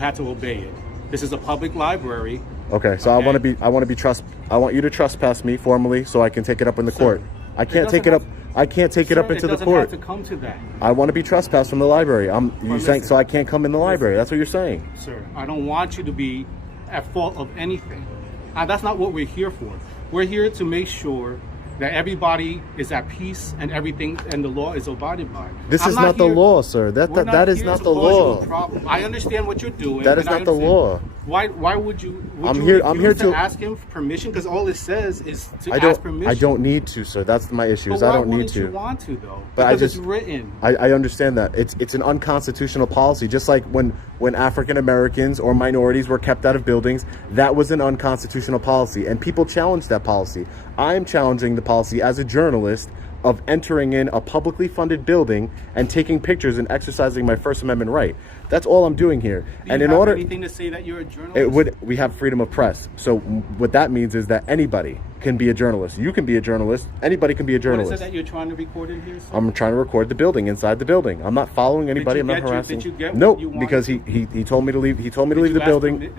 had to obey it. This is a public library. Okay, so okay? I want you to trespass me formally so I can take it up in the court. I can't take it up. I can't take it up into the court. It doesn't have to come to that. I want to be trespassed from the library. You're saying so I can't come in the library. That's what you're saying. Sir, I don't want you to be at fault of anything. That's not what we're here for. We're here to make sure that everybody is at peace and everything and the law is abided by. This is not the law, sir. That is not the law. I understand what you're doing. That is not the law. Why would you? I'm here to ask him for permission, because all it says is to ask permission. I don't need to, sir. That's my issue. I don't need to. You want to though? But because it's written. I understand that it's an unconstitutional policy. Just like when African Americans or minorities were kept out of buildings, that was an unconstitutional policy, and people challenged that policy. I'm challenging the policy as a journalist of entering in a publicly funded building and taking pictures and exercising my First Amendment right. That's all I'm doing here. And in order, anything to say that you're a journalist? We have freedom of press. So what that means is that anybody can be a journalist. You can be a journalist. Anybody can be a journalist. What is it that you're trying to record in here, sir? I'm trying to record the building, inside the building. I'm not following anybody. I'm not harassing. Did you get no, what you wanted? because he told me to leave. He told me to leave the building.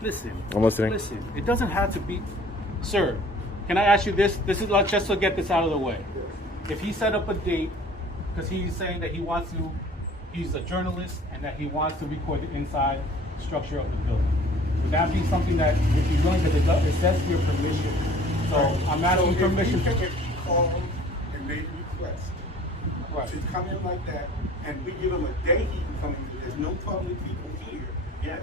Listen. I'm listening. Listen. It doesn't have to be, sir. Can I ask you this? This is just to get this out of the way. If he set up a date, because he's saying that he's a journalist and that he wants to record the inside structure of the building, would that be something that would be willing? Because it says your permission. So I'm asking permission. If you call and make requests to come in like that, and we give him a day he can come in, there's no public people here. Yes.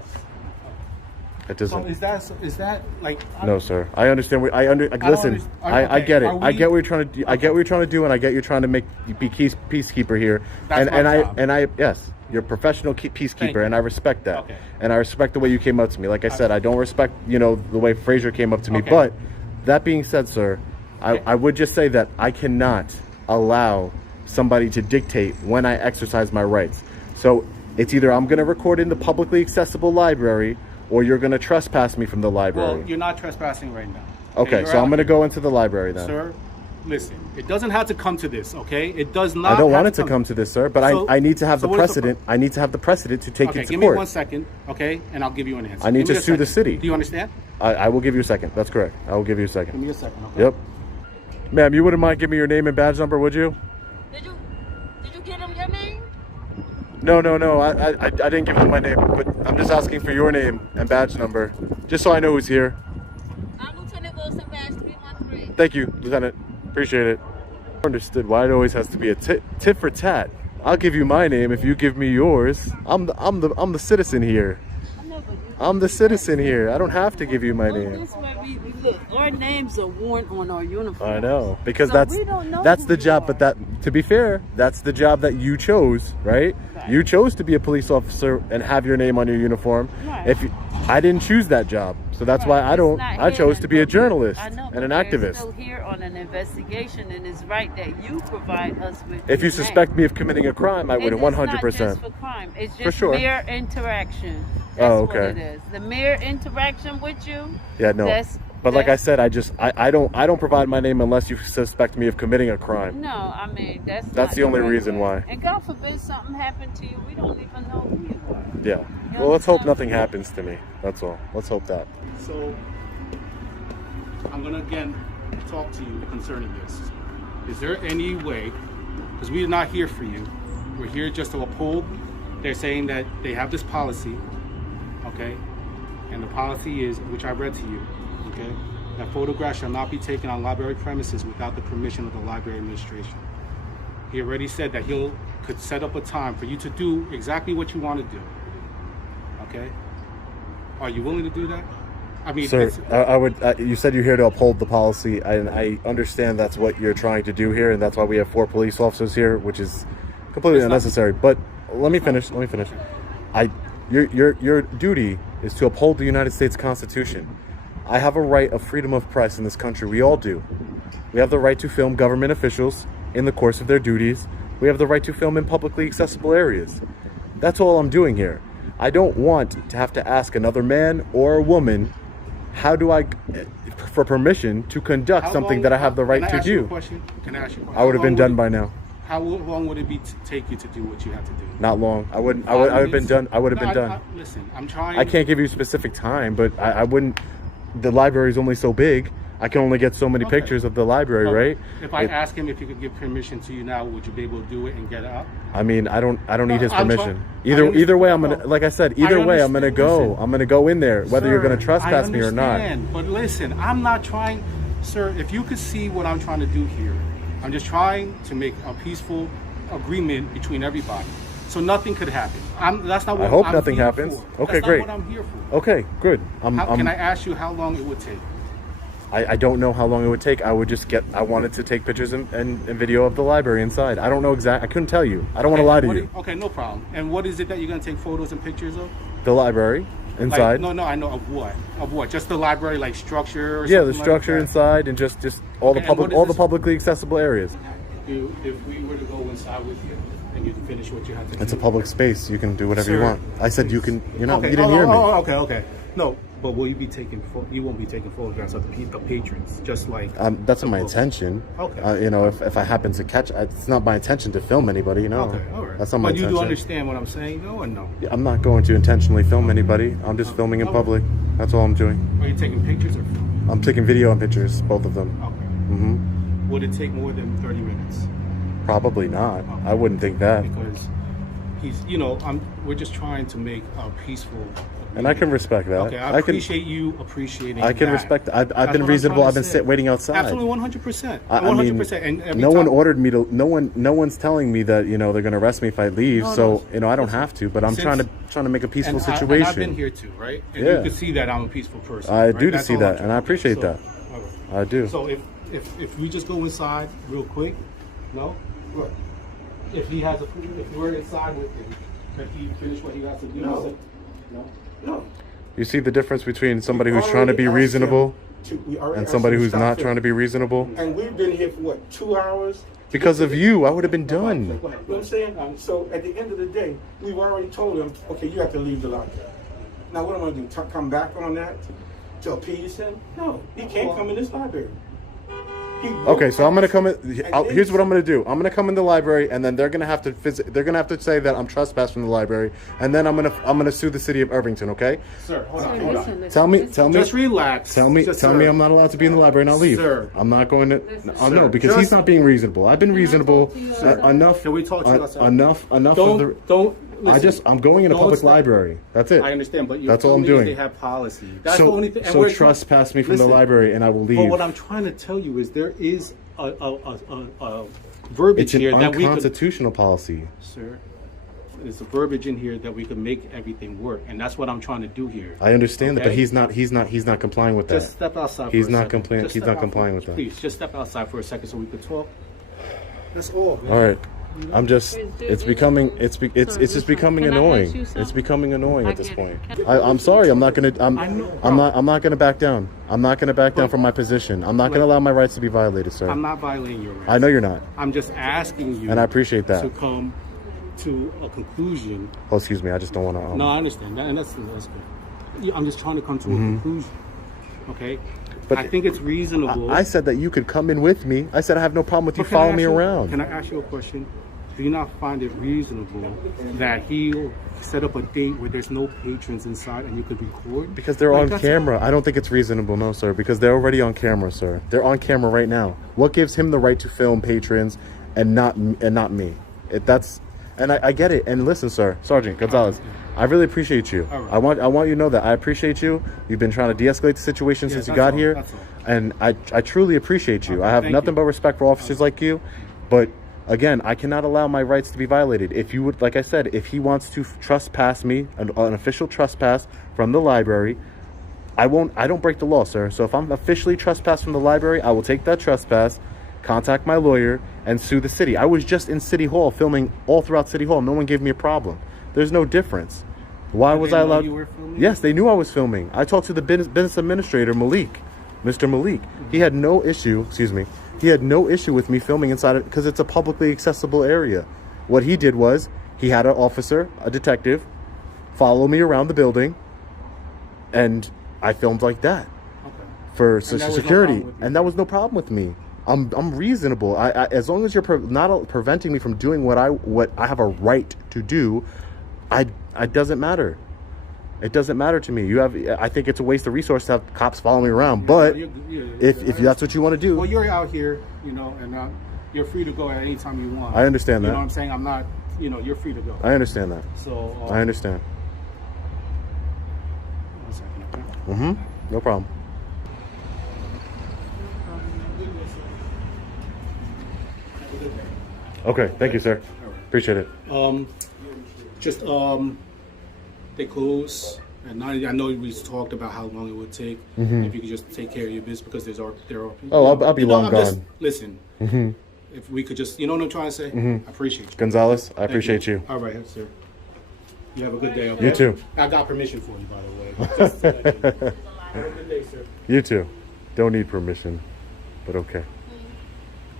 It doesn't. So is that like? No, sir. I understand. Listen. I get it. I get what you're trying to do. I get what you're trying to do, and I get you're trying to be peacekeeper here. That's and I yes, you're a professional peacekeeper, and I respect that. Okay. And I respect the way you came up to me. Like I said, I don't respect the way Frazier came up to me. Okay. But that being said, sir, I would just say that I cannot allow somebody to dictate when I exercise my rights. So it's either I'm going to record in the publicly accessible library, or you're going to trespass me from the library. Well, you're not trespassing right now. Okay, so I'm going to go into the library then. Sir, listen, it doesn't have to come to this, okay? It does not. I don't want it to come to this, sir, but I need to have the precedent. I need to have the precedent to take it to court. Give me 1 second, okay? And I'll give you an answer. I need to sue the city. Do you understand? I will give you a second. That's correct. I will give you a second. Give me a second, okay? Yep. Ma'am, you wouldn't mind giving me your name and badge number, would you? Did you get him your name? No. I didn't give him my name, but I'm just asking for your name and badge number, just so I know who's here. I'm Lieutenant Wilson, badge 313. Thank you, Lieutenant. Appreciate it. Understood why it always has to be a tit for tat. I'll give you my name if you give me yours. I'm the citizen here. I'm the citizen here. I don't have to give you my name. This way we look. Our names are worn on our uniforms. I know, because So we don't know that's who the you job. are. But to be fair, that's the job that you chose, right? You chose to be a police officer and have your name on your uniform. Right. I didn't choose that job, so that's why I chose to be a journalist and an activist. Still here on an investigation, and it's right that you provide us with. If you your suspect name. me of committing a crime, I would And 100%. It's not just for crime. It's just sure. mere interaction. That's okay. what it is. The mere interaction with you. Yeah, no. But like I said, I don't provide my name unless you suspect me of committing a crime. No, I mean that's That's not the only right reason way. why. And God forbid something happened to you, we don't even know who you are. Yeah. Well, let's hope nothing happens to me. That's all. Let's hope that. So I'm gonna again talk to you concerning this. Is there any way, because we are not here for you, we're here just to uphold. They're saying that they have this policy, okay, and the policy is, which I read to you, okay, that photographs shall not be taken on library premises without the permission of the library administration. He already said that could set up a time for you to do exactly what you want to do. Okay? Are you willing to do that? I mean, sir, I would. You said you're here to uphold the policy, and I understand that's what you're trying to do here, and that's why we have 4 police officers here, which is completely unnecessary. But let me finish. Your duty is to uphold the United States Constitution. I have a right of freedom of press in this country. We all do. We have the right to film government officials in the course of their duties. We have the right to film in publicly accessible areas. That's all I'm doing here. I don't want to have to ask another man or a woman, for permission to conduct something that I have the right to do. Can I ask you a question? I would have been done by now. How long would it be take you to do what you have to do? Not long. I would have been done. I would have been done. Listen, I'm trying. I can't give you a specific time, but I wouldn't. The library is only so big. I can only get so many pictures of the library, right? If I ask him if he could give permission to you now, would you be able to do it and get out? I mean, I don't need his permission. Either way, I'm gonna, like I said, either way, I'm gonna go. Listen, I'm gonna go in there, whether you're gonna trespass me or not. But listen, I'm not trying, sir. If you could see what I'm trying to do here, I'm just trying to make a peaceful agreement between everybody, so nothing could happen. That's not what I hope I'm nothing here happens. for. Okay, That's great. not what I'm here for. Okay, good. Can I ask you how long it would take? I don't know how long it would take. I wanted to take pictures and video of the library inside. I don't know exactly. I couldn't tell you. I don't want to lie to you. Okay, no problem. And what is it that you're going to take photos and pictures of? The library inside. Like, no, I know of what? Of what? Just the library, like structure? Or yeah, the something structure like that? inside and just all the publicly accessible areas. If we were to go inside with you and you finish what you have to do. It's a public space. You can do whatever you Sir, want. I said you can. You know, okay. you didn't hear me. Okay. No, but will you be taking? You won't be taking photographs of the patrons, just like. That's not my intention. Okay. You know, if I happen to catch, it's not my intention to film anybody. You know. Okay. All right. That's not my intention. But you do understand what I'm saying, though, or no? I'm not going to intentionally film anybody. I'm just filming in public. That's all I'm doing. Are you taking pictures or film? I'm taking video and pictures, both of them. Okay. Would it take more than 30 minutes? Probably not. I wouldn't think that. Because we're just trying to make a peaceful. And I can respect that. Okay, I appreciate you appreciating. I can respect that. I've been reasonable. I've been waiting outside. Absolutely, 100%. 100%. I mean, ordered me to. No one's telling me that they're going to arrest me if I leave. I don't have to. But I'm trying to make a peaceful situation. And I've been here too, right? And you can see that I'm a peaceful person. I right? do That's see that, and I to appreciate that. Okay. I do. So if we just go inside real quick, no. Look, If we're inside with him, can he finish what he has to do? No. No. You see the difference between somebody who's trying to be reasonable and somebody who's not trying to be reasonable? And we've been here for what, 2 hours? Because of you, I would have been done. You know what I'm saying? So at the end of the day, we've already told him, okay, you have to leave the library. Now what am I going to do? Come back on that to appease him? No, he can't come in this library. Okay, so I'm gonna come in. Here's what I'm gonna do. I'm gonna come in the library, and then they're gonna have to They're gonna have to say that I'm trespassed from the library, and then I'm gonna sue the city of Irvington. Okay? Sir, hold on. Tell me. Just relax. Tell me I'm not allowed to be in the library, and I'll leave. Sir. I'm not going to. No, because he's not being reasonable. I've been reasonable enough. Can we talk to you outside? Enough of the. Don't. Listen, I'm going in a public library. That's it. I understand, but that's all I'm doing. They have policy. That's the only thing. So trespass me from the library, and I will leave. But what I'm trying to tell you is there is a verbiage here that we could. It's an unconstitutional policy, sir. There's a verbiage in here that we could make everything work, and that's what I'm trying to do here. I understand that, but he's not complying with that. Just step outside. He's for a not second. complying. He's not complying with that. Please, just step outside for a second so we could talk. That's all. Man. All right. I'm just. It's becoming. It's just becoming annoying. It's becoming annoying at this point. I'm sorry. I'm not gonna. I'm not gonna back down. I'm not gonna back down from my position. I'm not gonna allow my rights to be violated, sir. I'm not violating your rights. I know you're not. I'm just asking you. And I appreciate that. To come to a conclusion. Oh, excuse me. I just don't want to. No, I understand that, and that's good. I'm just trying to come to a conclusion. Okay. But I think it's reasonable. I said that you could come in with me. I said I have no problem with you following me around. Can I ask you a question? Do you not find it reasonable that he'll set up a date where there's no patrons inside and you could record? Because they're on camera. I don't think it's reasonable, no, sir. Because they're already on camera, sir. They're on camera right now. What gives him the right to film patrons and not me? I get it. And listen, sir, Sergeant Gonzalez, I really appreciate you. Right. I want you to know that I appreciate you. You've been trying to de-escalate the situation since you got here, and I truly appreciate you. I have nothing but respect for officers like you, but. Again, I cannot allow my rights to be violated. If you would, like I said, if he wants to trespass me, an official trespass from the library, I don't break the law, sir. So if I'm officially trespassed from the library, I will take that trespass, contact my lawyer, and sue the city. I was just in City Hall filming all throughout City Hall. No one gave me a problem. There's no difference. Why was I allowed? You were filming? Yes, they knew I was filming. I talked to the business administrator, Malik, Mr. Malik. He had no issue. Excuse me. He had no issue with me filming inside it because it's a publicly accessible area. What he did was he had an officer, a detective, follow me around the building, and I filmed like that for security. And that was no problem with me. I'm reasonable. I as long as you're not preventing me from doing what I have a right to do, it doesn't matter. It doesn't matter to me. I think it's a waste of resource to have cops following me around. But if that's what you want to do, well, you're out here, you know, and you're free to go at any time you want. I understand that. You know what I'm saying? I'm not, you know, you're free to go. I understand that. So I understand. 1 second, okay? Mm-hmm. No problem. Okay, thank you, sir. Appreciate it. They close at 9. I know we talked about how long it would take. If you could just take care of your business, because there are. Oh, I'll be long gone. Listen. If we could just, you know what I'm trying to say? I appreciate you. Gonzalez, I appreciate you. All right, sir. You have a good day. Okay? You too. I got permission for you, by the way. Just to let you know. Have a good day, sir. You too. Don't need permission, but okay.